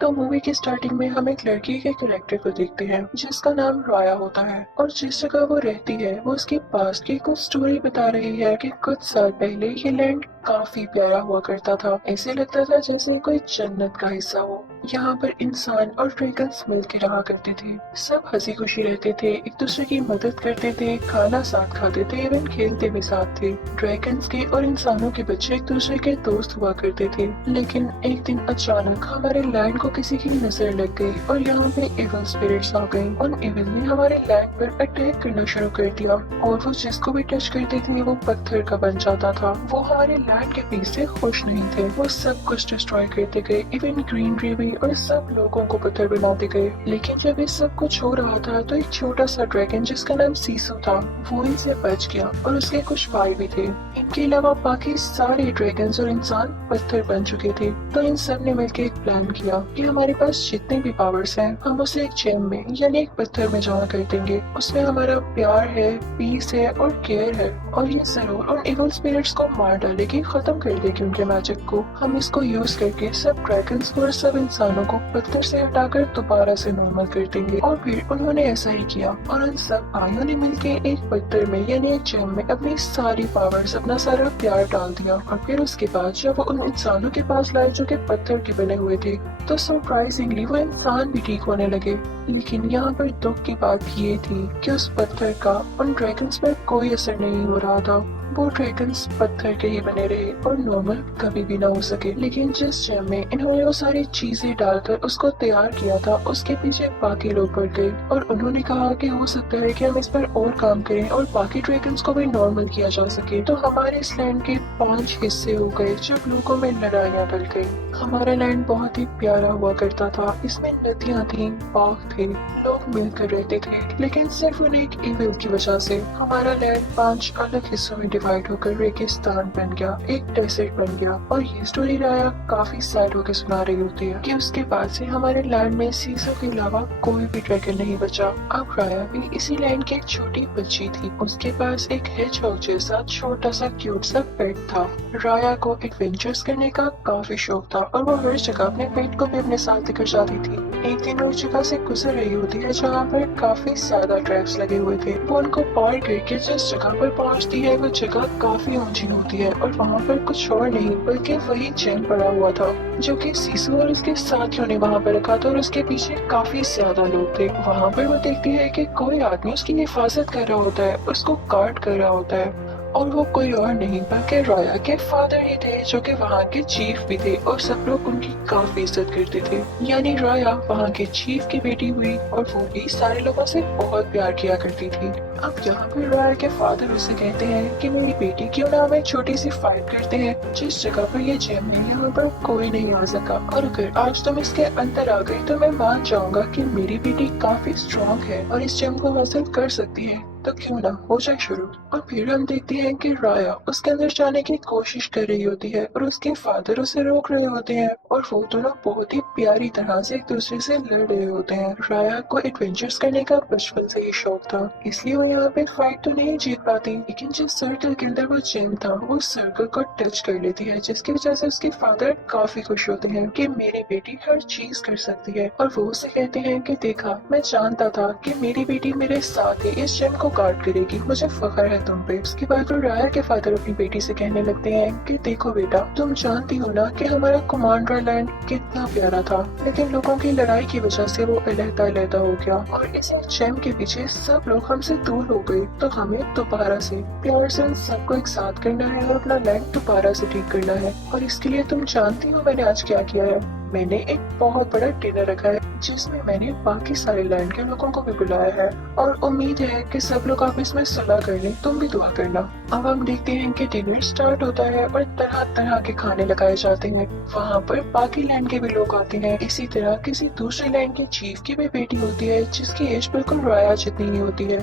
तो मूवी की स्टार्टिंग में हम एक लड़की के कैरेक्टर को देखते हैं जिसका नाम राया होता है और जिस जगह वो रहती है वो उसकी पास्ट की कुछ स्टोरी बता रही है कि कुछ साल पहले ये लैंड काफी प्यारा हुआ करता था। ऐसे लगता था जैसे कोई जन्नत का हिस्सा हो। यहाँ पर इंसान और ड्रैगन्स मिलकर रहा करते थे। सब हंसी खुशी रहते थे, एक दूसरे की मदद करते थे, खाना साथ खाते थे, इवन खेलते भी साथ थे। ड्रैगन्स के और इंसानों के बच्चे एक दूसरे के दोस्त हुआ करते थे। लेकिन एक दिन अचानक हमारे लैंड को किसी की नजर लग गई और यहाँ पे इविल स्पिरिट्स आ गई। उन इविल ने हमारे लैंड पर अटैक करना शुरू कर दिया और वो जिसको भी टच करते थे वो पत्थर का बन जाता था। वो हमारे लैंड के पीस से खुश नहीं थे, वो सब कुछ डिस्ट्रॉय करते गए, इवन ग्रीनरी भी, और सब लोगों को पत्थर बनाते गए। लेकिन जब ये सब कुछ हो रहा था तो एक छोटा सा ड्रैगन जिसका नाम सीसू था वो इनसे बच गया और उसके कुछ भाई भी थे। इनके अलावा बाकी सारे ड्रैगन्स और इंसान पत्थर बन चुके थे। तो इन सब ने मिलकर एक प्लान किया कि हमारे पास जितने भी पावर्स हैं हम उसे एक जेम में यानी एक पत्थर में जमा कर देंगे। उसमें हमारा प्यार है, पीस है और केयर है, और ये जरूर उन इविल स्पिरिट्स को मार डालेगी, खत्म कर देगी उनके मैजिक को। हम इसको यूज करके सब ड्रैगन्स को और सब इंसानों को पत्थर से हटाकर दोबारा से नॉर्मल कर देंगे। और फिर उन्होंने ऐसा ही किया और उन सब भाइयों ने मिलकर एक पत्थर में यानी एक जेम में अपनी सारी पावर्स, अपना सारा प्यार डाल दिया। और फिर उसके बाद जब वो उन इंसानों के पास लाए जो कि पत्थर के बने हुए थे तो सरप्राइजिंगली वो इंसान भी ठीक होने लगे। लेकिन यहाँ पर दुख की बात ये थी कि उस पत्थर का उन ड्रैगन्स पर कोई असर नहीं हो रहा था। वो ड्रैगन्स पत्थर के ही बने रहे और नॉर्मल कभी भी ना हो सके। लेकिन जिस जेम में इन्होंने वो सारी चीजें डालकर उसको तैयार किया था उसके पीछे बाकी लोग पड़ गए और उन्होंने कहा कि हो सकता है कि हम इस पर और काम करें और बाकी ड्रैगन्स को भी नॉर्मल किया जा सके। तो हमारे इस लैंड के 5 हिस्से हो गए जब लोगों में लड़ाइयाँ बढ़ गई। हमारा लैंड बहुत ही प्यारा हुआ करता था, इसमें नदियाँ थी, बाग थे, लोग मिलकर रहते थे। लेकिन सिर्फ उन एक इविल की वजह से हमारा लैंड 5 अलग हिस्सों में डिवाइड होकर रेगिस्तान बन गया, एक डेजर्ट बन गया। और ये स्टोरी राया काफी सैड होकर सुना रही होती है कि उसके बाद से हमारे लैंड में सीसो के अलावा कोई भी ड्रैगन नहीं बचा। अब राया भी इसी लैंड की एक छोटी बच्ची थी, उसके पास एक हेजहॉग जैसा छोटा सा क्यूट सा पेट था। राया को एडवेंचर्स करने का काफी शौक था और वो हर जगह अपने पेट को भी अपने साथ लेकर जाती थी। एक दिन वो उस जगह से गुजर रही होती है जहाँ पर काफी ज्यादा ट्रैप्स लगे हुए थे। वो उनको पार करके जिस जगह पर पहुँचती है वो जगह काफी ऊंची होती है और वहाँ पर कुछ और नहीं बल्कि वही जेम पड़ा हुआ था जो कि सीसू और उसके साथियों ने वहाँ पर रखा था और उसके पीछे काफी ज्यादा लोग थे। वहाँ पर वो देखती है कि कोई आदमी उसकी हिफाजत कर रहा होता है, उसको गार्ड कर रहा होता है, और वो कोई और नहीं बल्कि राया के फादर ही थे जो कि वहाँ के चीफ भी थे और सब लोग उनकी काफी इज्जत करते थे। यानी राया वहाँ के चीफ की बेटी हुई और वो भी सारे लोगों से बहुत प्यार किया करती थी। अब यहाँ पर राया के फादर उसे कहते हैं कि मेरी बेटी क्यों ना हम एक छोटी सी फाइट करते हैं जिस जगह पर ये जेम है यहाँ पर कोई नहीं आ सका, और अगर आज तुम इसके अंदर आ गई तो मैं मान जाऊंगा कि मेरी बेटी काफी स्ट्रॉन्ग है और इस जेम को हासिल कर सकती है, तो क्यों ना हो जाए शुरू। और फिर हम देखते हैं कि राया उसके अंदर जाने की कोशिश कर रही होती है और उसके फादर उसे रोक रहे होते हैं और वो दोनों बहुत ही प्यारी तरह से एक दूसरे से लड़ रहे होते हैं। राया को एडवेंचर्स करने का बचपन से ही शौक था, इसलिए वो यहाँ पे फाइट तो नहीं जीत पाती, लेकिन जिस सर्कल के अंदर वो जेम था वो सर्कल को टच कर लेती है जिसकी वजह से उसके फादर काफी खुश होते हैं कि मेरी बेटी हर चीज कर सकती है। और वो उसे कहते हैं कि देखा, मैं जानता था कि मेरी बेटी मेरे साथ ही इस जेम को गार्ड करेगी, मुझे फख्र है तुम पे। उसके बाद राया के फादर अपनी बेटी से कहने लगते हैं कि देखो बेटा, तुम जानती हो ना कि हमारा कुमांडरा लैंड कितना प्यारा था, लेकिन लोगों की लड़ाई की वजह से वो अलहदा हो गया और इस जेम के पीछे सब लोग हमसे दूर हो गए। तो हमें दोबारा से प्यार से उन सबको एक साथ करना है और अपना लैंड दोबारा से ठीक करना है। और इसके लिए तुम जानती हो मैंने आज क्या किया है? मैंने एक बहुत बड़ा डिनर रखा है जिसमें मैंने बाकी सारे लैंड के लोगों को भी बुलाया है और उम्मीद है कि सब लोग आपस में सलाह कर लें, तुम भी दुआ करना। अब हम देखते हैं कि डिनर स्टार्ट होता है और तरह तरह के खाने लगाए जाते हैं। वहाँ पर बाकी लैंड के भी लोग आते हैं। इसी तरह किसी दूसरे लैंड के चीफ की भी बेटी होती है जिसकी एज बिल्कुल राया जितनी ही होती है।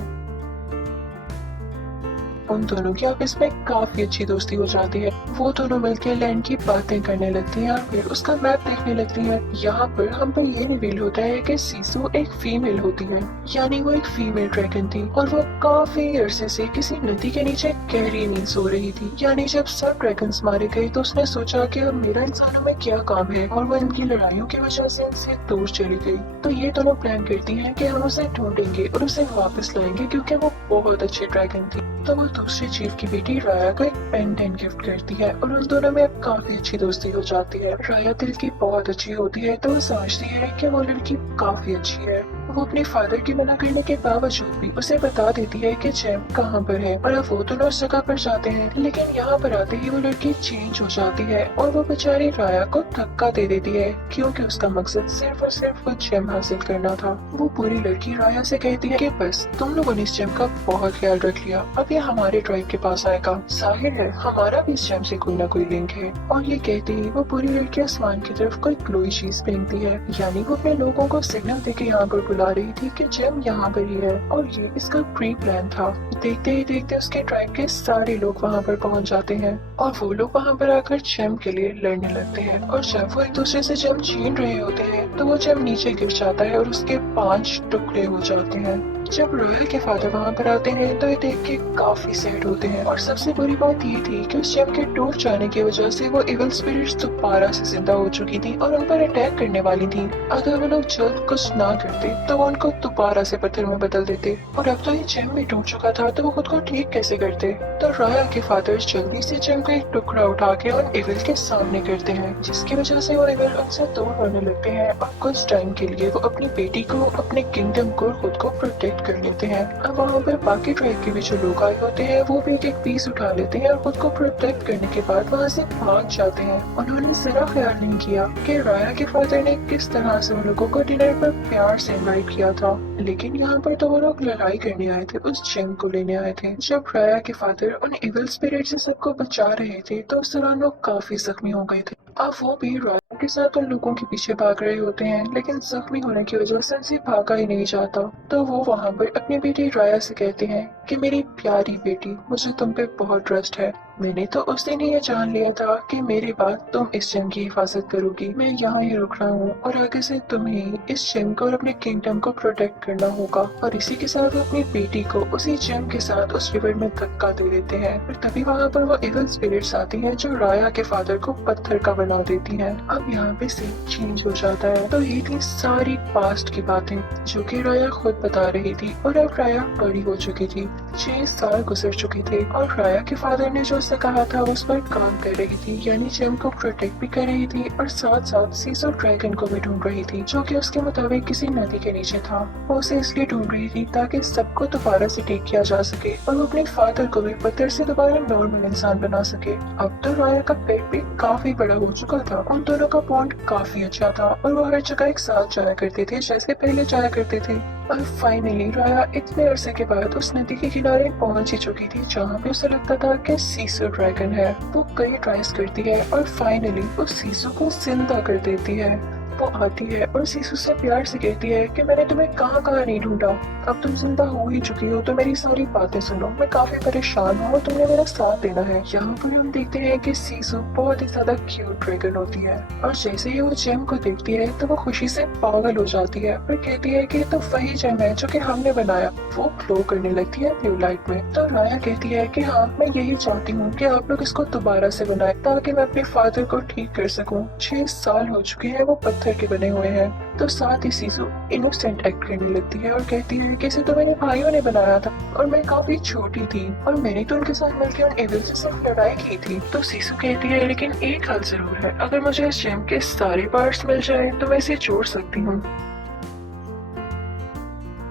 उन दोनों की आपस में काफी अच्छी दोस्ती हो जाती है। वो दोनों मिलकर लैंड की बातें करने लगती हैं और फिर उसका मैप देखने लगती है। यहाँ पर हम पर ये रिवील होता है कि सीसू एक फीमेल होती है, यानी वो एक फीमेल ड्रैगन थी और वो काफी अरसे से किसी नदी के नीचे गहरी नींद सो रही थी। यानी जब सब ड्रैगन्स मारे गए तो उसने सोचा कि अब मेरा इंसानों में क्या काम है, और वो इनकी लड़ाइयों की वजह से इनसे दूर चली गई। तो ये दोनों प्लान करती हैं कि हम उसे ढूंढेंगे और उसे वापस लाएंगे क्योंकि वो बहुत अच्छी ड्रैगन थी। तो वो दूसरे चीफ की बेटी राया को एक पेंडेंट गिफ्ट करती है और उन दोनों में अब काफी अच्छी दोस्ती हो जाती है। राया दिल की बहुत अच्छी होती है तो वो समझती है कि वो लड़की काफी अच्छी है। वो अपने फादर के मना करने के बावजूद भी उसे बता देती है कि जेम कहाँ पर है और अब वो दोनों उस जगह पर जाते हैं। लेकिन यहाँ पर आते ही वो लड़की चेंज हो जाती है और वो बेचारी राया को धक्का दे देती है क्योंकि उसका मकसद सिर्फ और सिर्फ वो जेम हासिल करना था। वो पूरी लड़की राया से कहती है कि बस तुम लोगों ने इस जेम का बहुत ख्याल रख लिया, अब ये हमारे ट्राइब के पास आएगा, जाहिर है हमारा भी इस जेम से कोई ना कोई लिंक है। और ये कहते ही वो पूरी लड़की आसमान की तरफ कोई ग्लोई चीज फेंकती है, यानी वो अपने लोगों को सिग्नल देके यहाँ पर बुला रही थी कि जेम यहाँ पर ही है और ये इसका प्री प्लान था। देखते ही देखते उसके ट्राइब के सारे लोग वहाँ पर पहुँच जाते हैं और वो लोग वहाँ पर आकर जेम के लिए लड़ने लगते हैं। और जब वो एक दूसरे से जेम छीन रहे होते हैं तो वो जेम नीचे गिर जाता है और उसके 5 टुकड़े हो जाते हैं। जब रॉयल के फादर वहाँ पर आते हैं तो ये देख के काफी सैड होते हैं और सबसे बुरी बात ये थी कि उस जेम के टूट जाने की वजह से वो इविल स्पिरिट्स दोबारा से जिंदा हो चुकी थी और उन पर अटैक करने वाली थी। अगर वो लोग जल्द कुछ ना करते तो वो उनको दोबारा से पत्थर में बदल देते और अब तो ये जेम भी टूट चुका था तो वो खुद को ठीक कैसे करते। तो रॉयल के फादर जल्दी से जेम का एक टुकड़ा उठा के उन इविल के सामने करते हैं, जिसकी वजह से वो इविल उनसे दूर होने लगते हैं और कुछ टाइम के लिए वो अपनी बेटी को, अपने किंगडम को, खुद को प्रोटेक्ट कर लेते हैं। अब वहाँ पर बाकी ट्राइब के भी जो लोग आए होते हैं वो भी एक पीस उठा लेते हैं और खुद को प्रोटेक्ट करने के बाद वहाँ से भाग जाते हैं। उन्होंने जरा ख्याल नहीं किया कि राया के फादर ने किस तरह से उन लोगों को डिनर पर प्यार से इनवाइट किया था, लेकिन यहाँ पर तो वो लोग लड़ाई करने आए थे, उस जेम को लेने आए थे। जब राया के फादर उन इविल स्पिरिट से सबको बचा रहे थे तो उस दौरान लोग काफी जख्मी हो गए थे। अब वो भी राया के साथ उन लोगों के पीछे भाग रहे होते हैं, लेकिन जख्मी होने की वजह से उनसे भागा ही नहीं जाता। तो वो वहाँ पर अपनी बेटी राया से कहते हैं कि मेरी प्यारी बेटी, मुझे तुम पे बहुत ट्रस्ट है। मैंने तो उस दिन ही ये जान लिया था कि मेरे बाद तुम इस जेम की हिफाजत करोगी। मैं यहाँ ही रुक रहा हूँ और आगे से तुम्हें इस जेम को और अपने किंगडम को प्रोटेक्ट करना होगा। और इसी के साथ वो अपनी बेटी को उसी जेम के साथ उस रिवर में धक्का दे देते हैं। और तभी वहाँ पर वो इविल स्पिरिट्स आती हैं जो राया के फादर को पत्थर का बना देती हैं। अब यहाँ पे सीन चेंज हो जाता है। तो ये थी सारी पास्ट की बातें जो कि राया खुद बता रही थी और अब राया बड़ी हो चुकी थी, 6 साल गुजर चुके थे और राया के फादर ने जो उससे कहा था उस पर काम कर रही थी, यानी जेम को प्रोटेक्ट भी कर रही थी और साथ साथ सीसो ड्रैगन को भी ढूंढ रही थी जो कि उसके मुताबिक किसी नदी के नीचे था। वो उसे इसलिए ढूंढ रही थी ताकि सबको दोबारा से ठीक किया जा सके और वो अपने फादर को भी पत्थर से दोबारा नॉर्मल इंसान बना सके। अब तो राया का पेट भी काफी बड़ा हो चुका था, उन दोनों का बॉन्ड काफी अच्छा था और वो हर जगह एक साथ जाया करते थे जैसे पहले जाया करते थे। और फाइनली राया इतने अरसे के बाद उस नदी के किनारे पहुंच ही चुकी थी जहाँ पे उसे लगता था कि सीसो ड्रैगन है। वो कई ट्राइज करती है और फाइनली उस सीसो को जिंदा कर देती है। वो आती है और सीसू से प्यार से कहती है कि मैंने तुम्हें कहाँ कहाँ नहीं ढूंढा, अब तुम जिंदा हो ही चुकी हो तो मेरी सारी बातें सुनो, मैं काफी परेशान हूँ और तुम्हें मेरा साथ देना है। यहाँ पर हम देखते हैं कि सीसू बहुत ही ज्यादा क्यूट ड्रैगन होती है और जैसे ही वो जेम को देखती है तो वो खुशी से पागल हो जाती है और कहती है कि तो वही जेम है जो कि हमने बनाया। वो ग्लो करने लगती है ब्लू लाइट में। तो राया कहती है कि हाँ, मैं यही चाहती हूँ कि आप लोग इसको दोबारा से बनाए ताकि मैं अपने फादर को ठीक कर सकूँ। 6 साल हो चुके हैं वो पत्थर के बने हुए हैं। तो साथ ही सीसू इनोसेंट एक्ट करने लगती है और कहती है कि इसे तो मेरे भाइयों ने बनाया था और मैं काफी छोटी थी और मैंने तो उनके साथ मिलकर उन एविल से सिर्फ लड़ाई की थी। तो सीसू कहती है लेकिन एक हाल जरूर है, अगर मुझे इस जेम के सारे पार्ट्स मिल जाए तो मैं इसे जोड़ सकती हूँ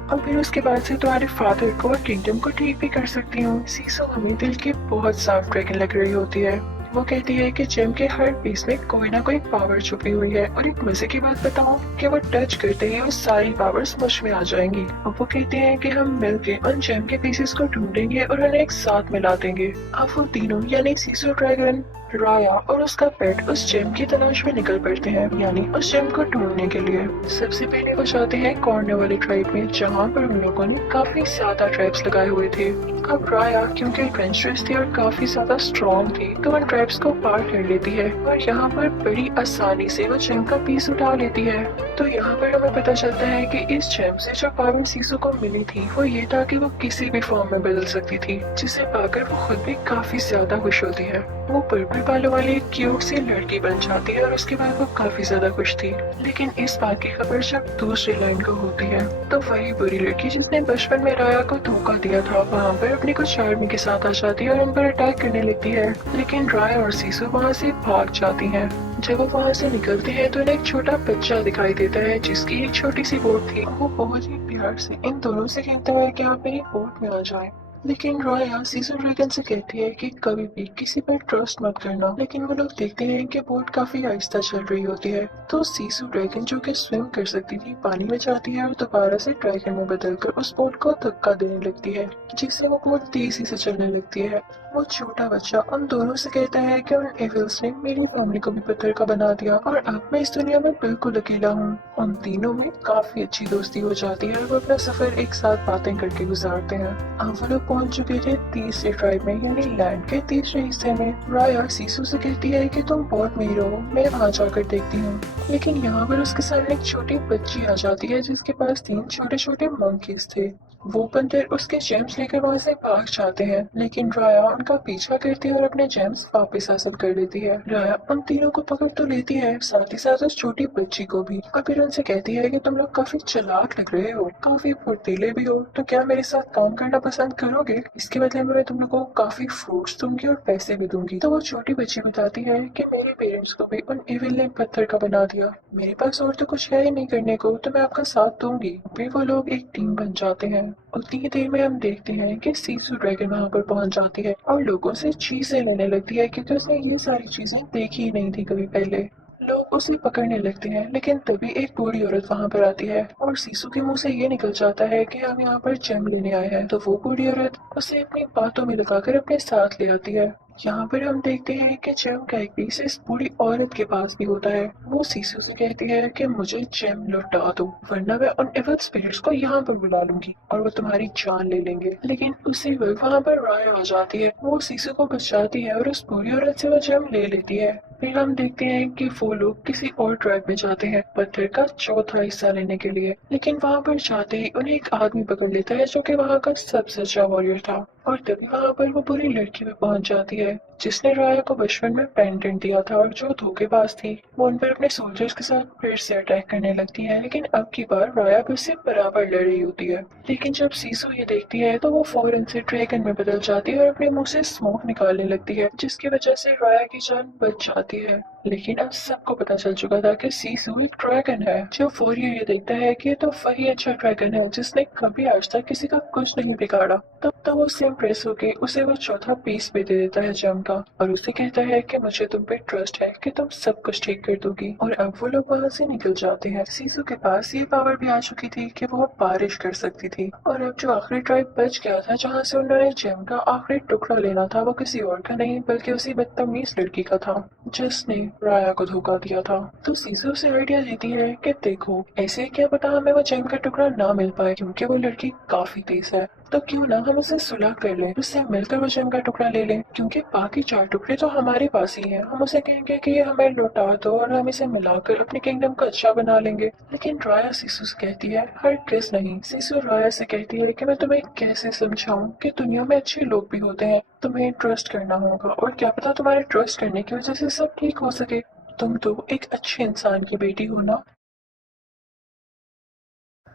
और फिर उसके बाद से तुम्हारे फादर को और किंगडम को ठीक भी कर सकती हूँ। सीसू हमें दिल की बहुत साफ ड्रैगन लग रही होती है। वो कहती है कि जेम के हर पीस में कोई ना कोई पावर छुपी हुई है और एक मजे की बात बताऊं कि वो टच करते ही वो सारी पावर्स मुझ में आ जाएंगी। और वो कहते हैं कि हम मिलके उन जेम के पीसेस को ढूंढेंगे और उन्हें एक साथ मिला देंगे। अब वो तीनों यानी सीसो ड्रैगन, राया और उसका पेट उस जेम की तलाश में निकल पड़ते हैं, यानी उस जेम को ढूंढने के लिए। सबसे पहले वो जाते हैं कॉर्नर वाली ट्राइब में, जहाँ पर उन लोगों ने काफी ज्यादा ट्रैप्स लगाए हुए थे। अब राया क्योंकि एडवेंचरस थी और काफी ज्यादा स्ट्रॉन्ग थी, तो उन ट्रैप्स को पार कर लेती है और यहाँ पर बड़ी आसानी से वो जेम का पीस उठा लेती है। तो यहाँ पर हमें पता चलता है कि इस जेम से जो पावर सीसू को मिली थी वो ये था कि वो किसी भी फॉर्म में बदल सकती थी, जिसे पाकर वो खुद भी काफी ज्यादा खुश होती है। वो पर्पल बालों वाली एक क्यूट सी लड़की बन जाती है और उसके बाद वो काफी ज्यादा खुश थी। लेकिन इस बात की खबर जब दूसरी लाइन को होती है, तो वही बुरी लड़की जिसने बचपन में राया को धोखा दिया था वहाँ पर अपने कुछ आर्मी के साथ आ जाती है और उन पर अटैक करने लगती है। लेकिन राया और सीसू वहाँ से भाग जाती हैं। जब वो वहाँ से निकलते हैं तो उन्हें एक छोटा बच्चा दिखाई देता है जिसकी एक छोटी सी बोट थी। वो बहुत ही प्यार से इन दोनों से कहता है कि आप मेरी बोट में आ जाएं। लेकिन राया सीजन ड्रैगन से कहती है कि कभी भी किसी पर ट्रस्ट मत करना। लेकिन वो लोग देखते हैं कि बोट काफी आहिस्ता चल रही होती है, तो सीसू ड्रैगन जो कि स्विम कर सकती थी पानी में जाती है और दोबारा से ड्रैगन में बदलकर उस बोट को धक्का देने लगती है, जिससे वो बोट तेजी से चलने लगती है। वो छोटा बच्चा उन दोनों से कहता है कि उन एविल्स ने मेरी फैमिली को भी पत्थर का बना दिया और अब मैं इस दुनिया में बिल्कुल अकेला हूँ। उन तीनों में काफी अच्छी दोस्ती हो जाती है और वो अपना सफर एक साथ बातें करके गुजारते हैं। अब वो लोग पहुंच चुके थे तीसरे ट्राइब में, यानी लैंड के तीसरे हिस्से में। राया सीसू से कहती है कि तुम बोट में ही रहो, मैं वहाँ जाकर देखती हूँ। लेकिन यहाँ पर उसके सामने एक छोटी बच्ची आ जाती है जिसके पास 3 छोटे छोटे मंकीज थे। वो बंदर उसके जेम्स लेकर वहाँ से भाग जाते हैं, लेकिन राया उनका पीछा करती है और अपने जेम्स वापस हासिल कर लेती है। राया उन तीनों को पकड़ तो लेती है, साथ ही साथ उस छोटी बच्ची को भी, और फिर उनसे कहती है कि तुम लोग काफी चालाक लग रहे हो, काफी फुर्तीले भी हो, तो क्या मेरे साथ काम करना पसंद करोगे? इसके बदले में मैं तुम लोग को काफी फ्रूट्स दूंगी और पैसे भी दूंगी। तो वो छोटी बच्ची बताती है कि मेरे पेरेंट्स को भी उन एविल ने पत्थर का बना दिया, मेरे पास और तो कुछ है ही नहीं करने को, तो मैं आपका साथ दूंगी। फिर वो लोग एक टीम बन जाते हैं। उतनी ही देर में हम देखते हैं कि सीसू ड्रैगन वहां पर पहुंच जाती है और लोगों से चीजें लेने लगती है, क्योंकि उसने ये सारी चीजें देखी ही नहीं थी कभी पहले। लोग उसे पकड़ने लगते हैं, लेकिन तभी एक बूढ़ी औरत वहां पर आती है और सीसू के मुंह से ये निकल जाता है कि हम यहाँ पर जेम लेने आए हैं। तो वो बूढ़ी औरत उसे अपनी बातों में लगाकर अपने साथ ले आती है। यहाँ पर हम देखते हैं कि जेम का एक पीस इस बूढ़ी औरत के पास भी होता है। वो सीसू से कहती है कि मुझे जेम लौटा दो, वरना मैं उन एविल स्पिरिट्स को यहाँ पर बुला लूंगी और वो तुम्हारी जान ले लेंगे। लेकिन उसी वक्त वहाँ पर राया आ जाती है। वो सीसू को बचाती है और उस बूढ़ी औरत से वो जेम ले लेती है। फिर हम देखते हैं कि वो लोग किसी और ट्राइब में जाते हैं पत्थर का चौथा हिस्सा लेने के लिए। लेकिन वहां पर जाते ही उन्हें एक आदमी पकड़ लेता है जो कि वहां का सबसे अच्छा वॉरियर था। और तभी वहां पर वो बुरी लड़की भी पहुंच जाती है जिसने राया को बचपन में पेंडेंट दिया था और जो धोखेबाज थी। वो उन पर अपने सोल्जर्स के साथ फिर से अटैक करने लगती है, लेकिन अब की बार राया भी उससे बराबर लड़ रही होती है। लेकिन जब सीसू ये देखती है तो वो फौरन से ड्रैगन में बदल जाती है और अपने मुंह से स्मोक निकालने लगती है, जिसकी वजह से राया की जान बच जाती है। लेकिन अब सबको पता चल चुका था कि सीसू एक ड्रैगन है। जब वॉरियर ये देखता है कि ये तो वही अच्छा ड्रैगन है जिसने कभी आज तक किसी का कुछ नहीं बिगाड़ा, तब तो वो उससे इम्प्रेस होके उसे वो चौथा पीस भी दे देता है जेम का और उसे कहता है कि मुझे तुम पे ट्रस्ट है कि तुम सब कुछ ठीक कर दोगी। और अब वो लोग वहाँ से निकल जाते हैं। सीसू के पास ये पावर भी आ चुकी थी कि वो बारिश कर सकती थी। और अब जो आखिरी ट्राइब बच गया था जहाँ से उन्होंने जेम का आखिरी टुकड़ा लेना था, वो किसी और का नहीं बल्कि उसी बदतमीज लड़की का था जिसने राया को धोखा दिया था। तो सीसू उसे आइडिया देती है कि देखो, ऐसे क्या पता हमें वो जेम का टुकड़ा ना मिल पाए, क्योंकि वो लड़की काफी तेज है, तो क्यों ना हम उसे सुलह कर लें, उससे मिलकर वो जेम का टुकड़ा ले लें, क्योंकि बाकी 4 टुकड़े तो हमारे पास ही हैं। हम उसे कहेंगे कि ये हमें लौटा दो और हम इसे मिलाकर अपने किंगडम को अच्छा बना लेंगे। लेकिन राया सीसू से कहती है हरगिज़ नहीं। सीसू राया से कहती है कि मैं तुम्हें कैसे समझाऊं कि दुनिया में अच्छे लोग भी होते हैं, तुम्हें ट्रस्ट करना होगा और क्या पता तुम्हारे ट्रस्ट करने की वजह से सब ठीक हो सके। तुम तो एक अच्छे इंसान की बेटी हो ना।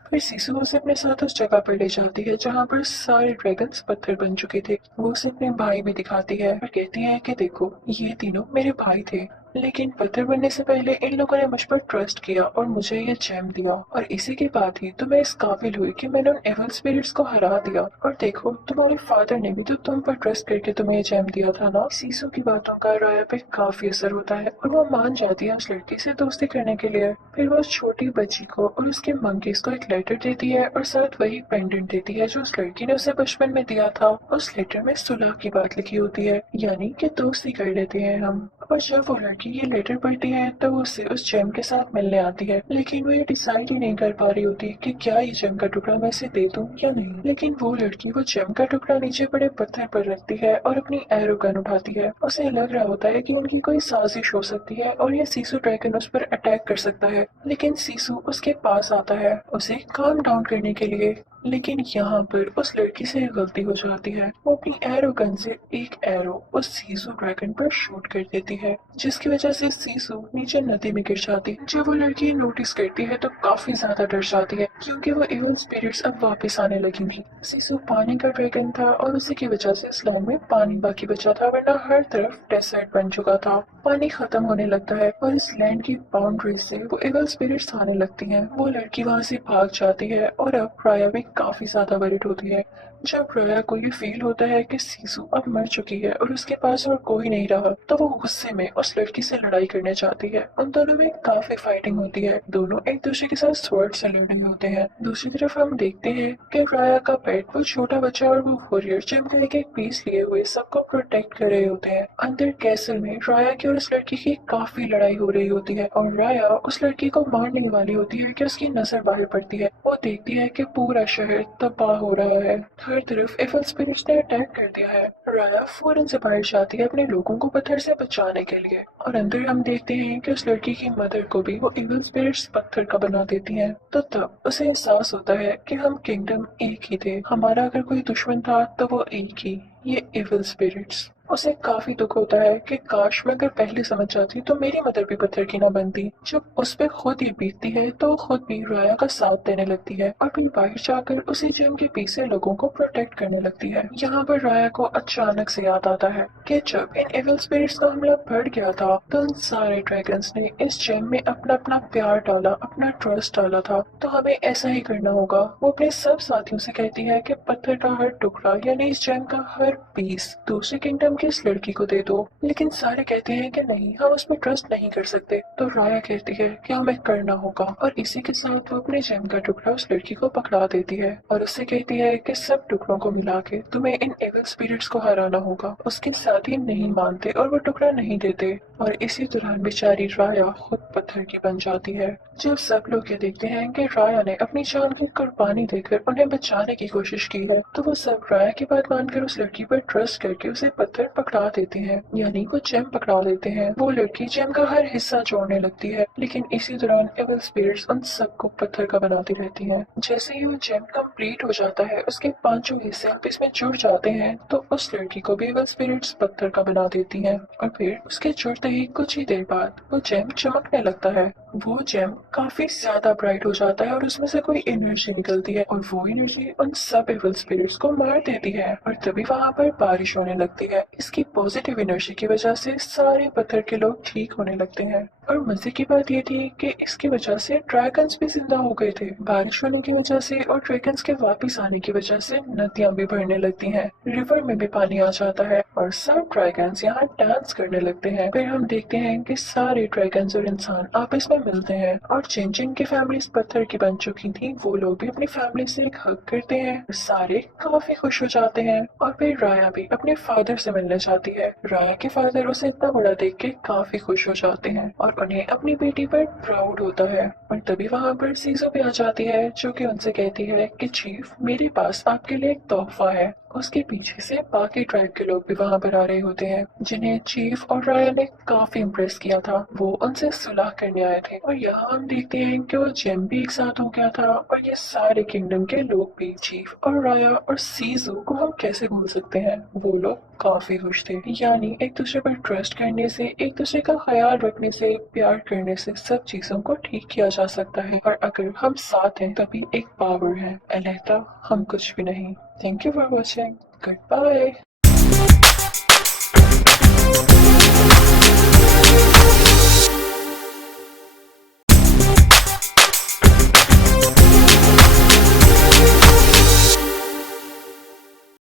फिर सिसु उसे अपने साथ उस जगह पर ले जाती है जहाँ पर सारे ड्रैगन्स पत्थर बन चुके थे। वो उसे अपने भाई भी दिखाती है और कहती है कि देखो, ये तीनों मेरे भाई थे लेकिन पत्थर बनने से पहले इन लोगों ने मुझ पर ट्रस्ट किया और मुझे ये जेम दिया, और इसी के बाद ही तो मैं इस काबिल हुई कि मैंने उन एविल स्पिरिट्स को हरा दिया। और देखो, तुम्हारे फादर ने भी तो तुम पर ट्रस्ट करके तुम्हें ये जेम दिया था ना। सीसू की बातों का राया पे काफी असर होता है और वो मान जाती है उस लड़की से दोस्ती करने के लिए। फिर वो उस छोटी बच्ची को और उसके मंकीज को एक लेटर देती है और साथ वही पेंडेंट देती है जो उस लड़की ने उसे बचपन में दिया था। उस लेटर में सुलह की बात लिखी होती है, यानी कि दोस्ती कर लेते हैं हम। और जब वो लड़की ये लेटर पढ़ती है तो वो उसे उस जेम के साथ मिलने आती है, लेकिन वो ये डिसाइड ही नहीं कर पा रही होती कि क्या ये जेम का टुकड़ा मैं इसे दे दूं या नहीं। लेकिन वो लड़की वो जेम का टुकड़ा नीचे पड़े पत्थर पर रखती है और अपनी एरो गन उठाती है। उसे लग रहा होता है कि उनकी कोई साजिश हो सकती है और ये सीसू ड्रैगन उस पर अटैक कर सकता है, लेकिन सीसू उसके पास आता है उसे काम डाउन करने के लिए। लेकिन यहाँ पर उस लड़की से एक गलती हो जाती है। वो अपनी एरो गन से एक एरो उस सीसू ड्रैगन पर शूट कर देती है, जिसकी वजह से सीसू नीचे नदी में गिर जाती है। जब वो लड़की नोटिस करती है तो काफी ज्यादा डर जाती है, क्योंकि वो इवल स्पिरिट्स अब वापस आने लगी थी। सीसू पानी का ड्रैगन था और उसी की वजह से इस लैंड में पानी बाकी बचा था, वरना हर तरफ डेजर्ट बन चुका था। पानी खत्म होने लगता है और इस लैंड की बाउंड्री से वो इवल स्पिरिट्स आने लगती हैं। वो लड़की वहां से भाग जाती है और अब राया भी काफी ज्यादा वरिड होती है। जब राया को ये फील होता है कि सीसू अब मर चुकी है और उसके पास और कोई नहीं रहा, तो वो गुस्से में उस लड़की से लड़ाई करने चाहती है। उन दोनों में काफी फाइटिंग होती है, दोनों एक दूसरे के साथ स्वॉर्ड से लड़ रहे होते हैं। दूसरी तरफ हम देखते हैं कि राया का पेट, वो छोटा बच्चा और वो वॉरियर जेम का एक एक पीस लिए हुए सबको प्रोटेक्ट कर रहे होते हैं। अंदर कैसल में राया की और उस लड़की की काफी लड़ाई हो रही होती है और राया उस लड़की को मारने वाली होती है कि उसकी नजर बाहर पड़ती है। वो देखती है कि पूरा शहर तबाह हो रहा है, हर तरफ एफल स्पिरिट्स ने अटैक कर दिया है। राया फौरन से बाहर जाती है अपने लोगों को पत्थर से बचाने के लिए, और अंदर हम देखते हैं कि उस लड़की की मदर को भी वो इवल स्पिरिट्स पत्थर का बना देती हैं। तो तब उसे एहसास होता है कि हम किंगडम एक ही थे, हमारा अगर कोई दुश्मन था तो वो एक ही, ये इवल स्पिरिट्स। उसे काफी दुख होता है कि काश मैं अगर पहले समझ जाती तो मेरी मदर भी पत्थर की ना बनती। जब उस पे खुद ये बीतती है तो वो खुद भी राया का साथ देने लगती है और फिर बाहर जाकर उसी जेम के पीछे लोगों को प्रोटेक्ट करने लगती है। यहाँ पर राया को अचानक से याद आता है कि जब इन एविल स्पिरिट्स का हमला बढ़ गया था तो उन सारे ड्रैगन्स ने इस जेम में अपना अपना प्यार डाला, अपना ट्रस्ट डाला था, तो हमें ऐसा ही करना होगा। वो अपने सब साथियों से कहती है कि पत्थर का हर टुकड़ा यानी इस जेम का हर पीस दूसरे किंगडम की इस लड़की को दे दो, लेकिन सारे कहते हैं कि नहीं, हम उस पर ट्रस्ट नहीं कर सकते। तो राया कहती है कि हमें करना होगा, और इसी के साथ वो अपने जेम का टुकड़ा उस लड़की को पकड़ा देती है और उससे कहती है कि सब टुकड़ों को मिला के तुम्हें इन एविल स्पिरिट्स को हराना होगा। उसके साथी नहीं मानते और वो टुकड़ा नहीं देते, और इसी दौरान बेचारी राया खुद पत्थर की बन जाती है। जब सब लोग ये देखते हैं कि राया ने अपनी जान की कुर्बानी देकर उन्हें बचाने की कोशिश की है, तो वो सब राया की बात मानकर उस लड़की पर ट्रस्ट करके उसे पत्थर पकड़ा देते हैं, यानी वो जेम पकड़ा देते हैं। वो लड़की जेम का हर हिस्सा जोड़ने लगती है, लेकिन इसी दौरान एविल स्पिरिट्स उन सबको पत्थर का बनाती रहती हैं। जैसे ही वो जेम कंप्लीट हो जाता है, उसके पांचों हिस्से आपस में जुड़ जाते हैं, तो उस लड़की को भी एविल स्पिरिट्स पत्थर का बना देती हैं, और फिर उसके जुड़ते ही कुछ ही देर बाद वो जेम चमकने लगता है। वो जेम काफी ज्यादा ब्राइट हो जाता है और उसमें से कोई एनर्जी निकलती है, और वो एनर्जी उन सब एविल स्पिरिट्स को मार देती है, और तभी वहाँ पर बारिश होने लगती है। इसकी पॉजिटिव एनर्जी की वजह से सारे पत्थर के लोग ठीक होने लगते हैं। और मजे की बात ये थी कि इसकी वजह से ड्रैगन्स भी जिंदा हो गए थे। बारिश होने की वजह से और ड्रैगन्स के वापस आने की वजह से नदियां भी भरने लगती हैं, रिवर में भी पानी आ जाता है और सब ड्रैगन्स यहाँ डांस करने लगते हैं। फिर हम देखते हैं कि सारे ड्रैगन्स और इंसान आपस में मिलते हैं, और जिन जिन की फैमिलीज पत्थर की बन चुकी थी वो लोग भी अपनी फैमिली से एक हग करते हैं। सारे काफी खुश हो जाते हैं, और फिर राया भी अपने फादर से मिलने जाती है। राया के फादर उसे इतना बड़ा देख के काफी खुश हो जाते हैं और उन्हें अपनी बेटी पर प्राउड होता है। और तभी वहाँ पर सीजो भी आ जाती है, जो कि उनसे कहती है कि चीफ, मेरे पास आपके लिए एक तोहफा है। उसके पीछे से बाकी ट्राइब के लोग भी वहाँ पर आ रहे होते हैं, जिन्हें चीफ और राया ने काफी इम्प्रेस किया था। वो उनसे सुलह करने आए थे, और यहाँ हम देखते हैं कि वो जेम भी एक साथ हो गया था, और ये सारे किंगडम के लोग भी। चीफ और राया और सीजू को हम कैसे भूल सकते हैं, वो लोग काफी खुश थे। यानी एक दूसरे पर ट्रस्ट करने से, एक दूसरे का ख्याल रखने से, प्यार करने से सब चीजों को ठीक किया जा सकता है, और अगर हम साथ हैं तभी एक पावर है, अलहदा हम कुछ भी नहीं। Thank you for watching. Goodbye.